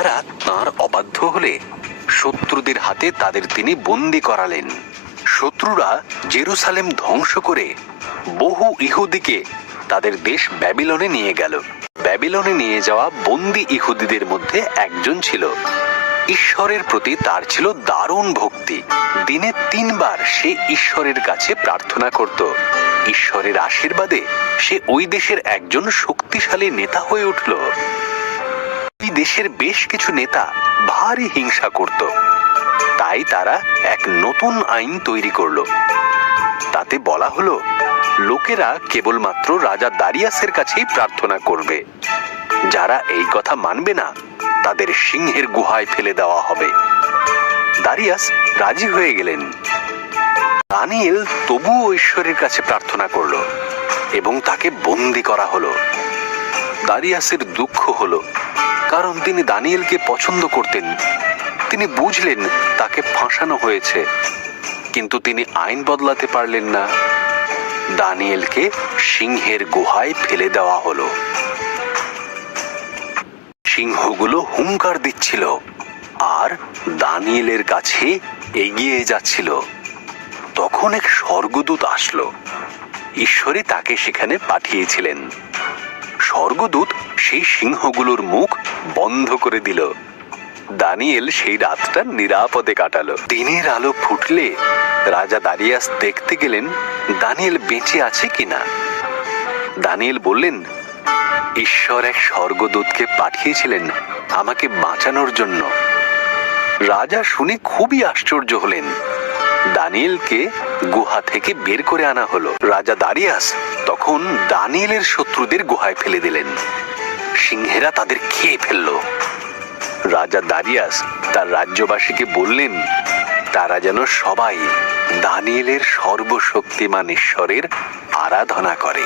প্রজারা তাঁর অবাধ্য হলে শত্রুদের হাতে তাদের তিনি বন্দী করালেন। শত্রুরা জেরুসালেম ধ্বংস করে বহু ইহুদিকে তাদের দেশ ব্যাবিলনে নিয়ে গেল। ব্যাবিলনে নিয়ে যাওয়া বন্দী ইহুদিদের মধ্যে একজন ছিল। ঈশ্বরের প্রতি তার ছিল দারুণ ভক্তি। দিনে 3 বার সে ঈশ্বরের কাছে প্রার্থনা করত। ঈশ্বরের আশীর্বাদে সে ওই দেশের একজন শক্তিশালী নেতা হয়ে উঠল। ওই দেশের বেশ কিছু নেতা ভারী হিংসা করত, তাই তারা এক নতুন আইন তৈরি করল। তাতে বলা হলো, লোকেরা কেবলমাত্র রাজা দারিয়াসের কাছেই প্রার্থনা করবে। যারা এই কথা মানবে না তাদের সিংহের গুহায় ফেলে দেওয়া হবে। দারিয়াস রাজি হয়ে গেলেন। দানিয়েল তবুও ঈশ্বরের কাছে প্রার্থনা করল এবং তাকে বন্দী করা হলো। দারিয়াসের দুঃখ হলো, কারণ তিনি দানিয়েলকে পছন্দ করতেন। তিনি বুঝলেন তাকে ফাঁসানো হয়েছে, কিন্তু তিনি আইন বদলাতে পারলেন না। দানিয়েলকে সিংহের গুহায় ফেলে দেওয়া হলো। সিংহগুলো হুঙ্কার দিচ্ছিল আর দানিয়েলের কাছে এগিয়ে যাচ্ছিল। তখন এক স্বর্গদূত আসলো। ঈশ্বরই তাকে সেখানে পাঠিয়েছিলেন। স্বর্গদূত সেই সিংহগুলোর মুখ বন্ধ করে দিল। দানিয়েল সেই রাতটা নিরাপদে কাটালো। দিনের আলো ফুটলে রাজা দারিয়াস দেখতে গেলেন দানিয়েল বেঁচে আছে কিনা। দানিয়েল বললেন, ঈশ্বর এক স্বর্গদূতকে পাঠিয়েছিলেন আমাকে বাঁচানোর জন্য। রাজা শুনে খুবই আশ্চর্য হলেন। দানিয়েলকে গুহা থেকে বের করে আনা হলো। রাজা দারিয়াস তখন দানিয়েলের শত্রুদের গুহায় ফেলে দিলেন। সিংহেরা তাদের খেয়ে ফেলল। রাজা দারিয়াস তার রাজ্যবাসীকে বললেন তারা যেন সবাই দানিয়েলের সর্বশক্তিমান ঈশ্বরের আরাধনা করে।